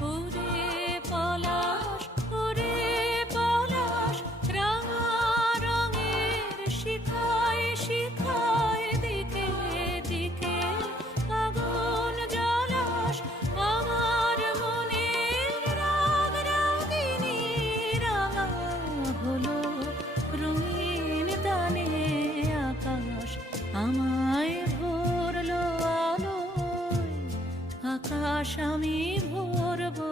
ওরে পলাশ, ওরে পলাশ, রাঙা রঙের শিখায় শিখায় দিকে দিকে আগুন জ্বালাস আমার মনের রাগ রাগিনী। রাঙা হলো রঙিন তানে আকাশ, আমায় ভরলো আলোয়, আকাশ আমি ভরবো